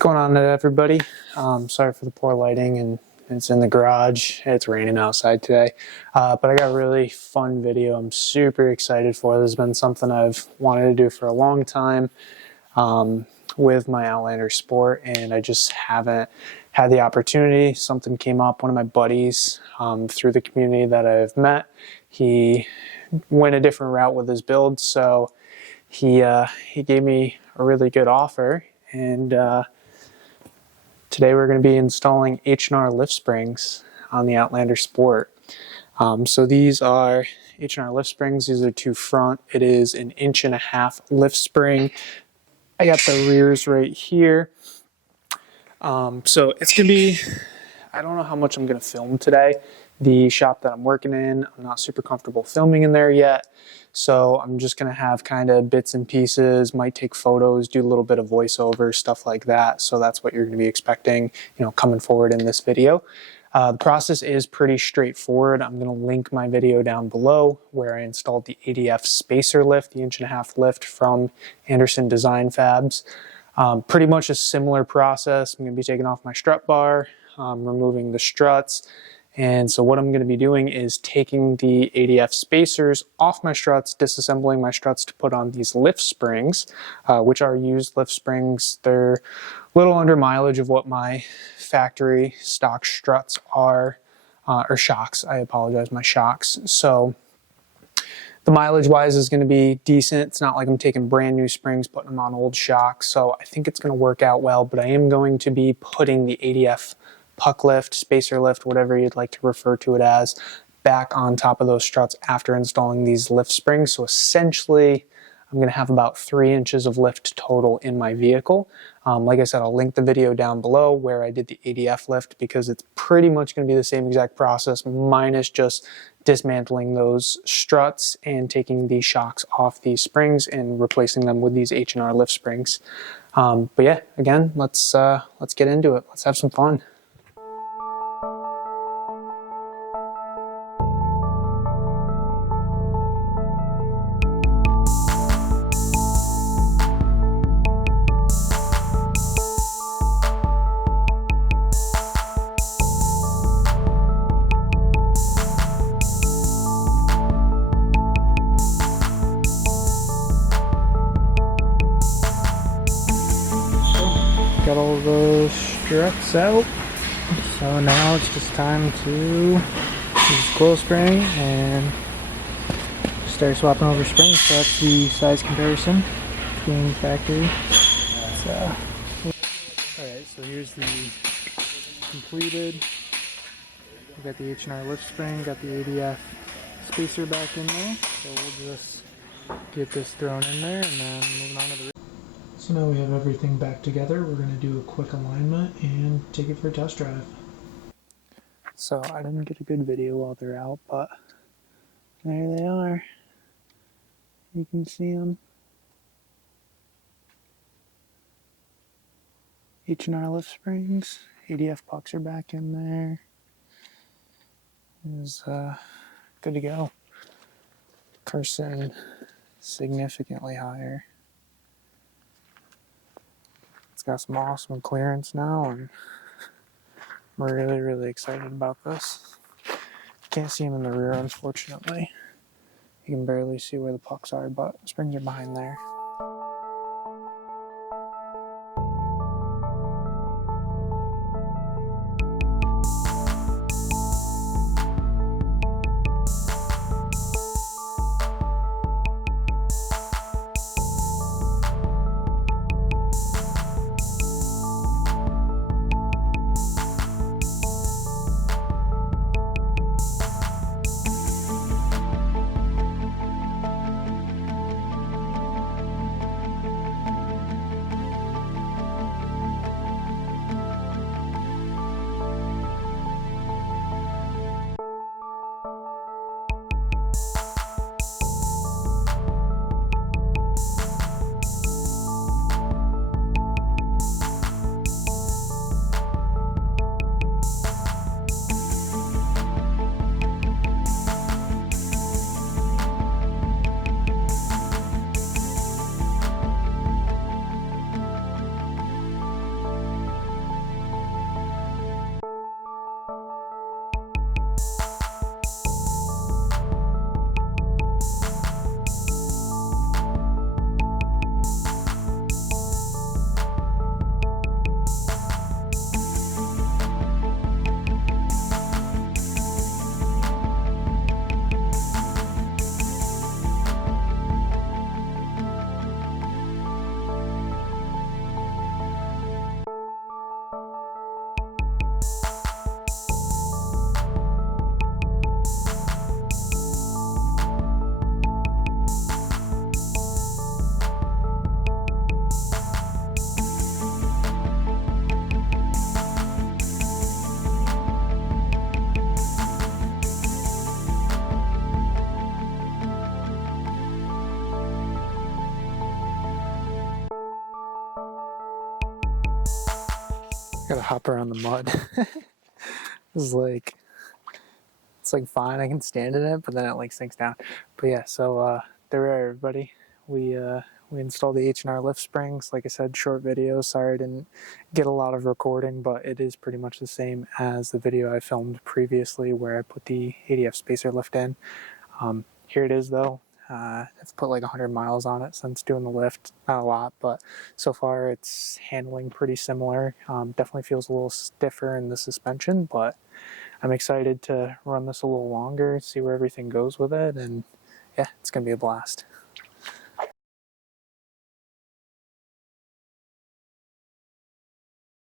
going on, everybody? Sorry for the poor lighting, and it's in the garage. It's raining outside today, but I got a really fun video I'm super excited for. This has been something I've wanted to do for a long time with my Outlander Sport, and I just haven't had the opportunity. Something came up. One of my buddies through the community that I've met, he went a different route with his build, so he gave me a really good offer. And today we're going to be installing H&R lift springs on the Outlander Sport. So these are H&R lift springs. These are two front. It is an 1.5-inch lift spring. I got the rears right here. So it's going to be, I don't know how much I'm going to film today. The shop that I'm working in, I'm not super comfortable filming in there yet. So I'm just going to have kind of bits and pieces, might take photos, do a little bit of voiceover, stuff like that. So that's what you're going to be expecting, coming forward in this video. The process is pretty straightforward. I'm going to link my video down below where I installed the ADF spacer lift, the 1.5-inch lift from Anderson Design Fabs. Pretty much a similar process. I'm going to be taking off my strut bar, removing the struts. And so what I'm going to be doing is taking the ADF spacers off my struts, disassembling my struts to put on these lift springs, which are used lift springs. They're a little under mileage of what my factory stock struts are, or shocks. I apologize, my shocks. So the mileage wise is going to be decent. It's not like I'm taking brand new springs, putting them on old shocks. So I think it's going to work out well, but I am going to be putting the ADF puck lift, spacer lift, whatever you'd like to refer to it as, back on top of those struts after installing these lift springs. So essentially, I'm going to have about 3 inches of lift total in my vehicle. Like I said, I'll link the video down below where I did the ADF lift because it's pretty much going to be the same exact process minus just dismantling those struts and taking the shocks off these springs and replacing them with these H&R lift springs. But yeah, again, let's get into it. Let's have some fun. Got all those struts out, so now it's just time to use the coil spring and start swapping over springs. So that's the size comparison between factory. Alright, so here's the completed. We got the H&R lift spring, got the ADF spacer back in there, so we'll just get this thrown in there and then moving on to the. So now we have everything back together. We're going to do a quick alignment and take it for a test drive. So I didn't get a good video while they're out, but there they are. You can see them. H&R lift springs. ADF pucks are back in there. Is good to go. Carson significantly higher. It's got some awesome clearance now, and we're really excited about this. Can't see them in the rear, unfortunately. You can barely see where the pucks are, but springs are behind there. Gotta hop around the mud. It's like, it's like fine, I can stand in it, but then it like sinks down. But yeah, so there we are, everybody. We installed the H&R lift springs. Like I said, short video. Sorry I didn't get a lot of recording, but it is pretty much the same as the video I filmed previously where I put the ADF spacer lift in. Here it is though. I've put like 100 miles on it since doing the lift. Not a lot, but so far it's handling pretty similar. Definitely feels a little stiffer in the suspension, but I'm excited to run this a little longer, see where everything goes with it, and yeah, it's going to be a blast.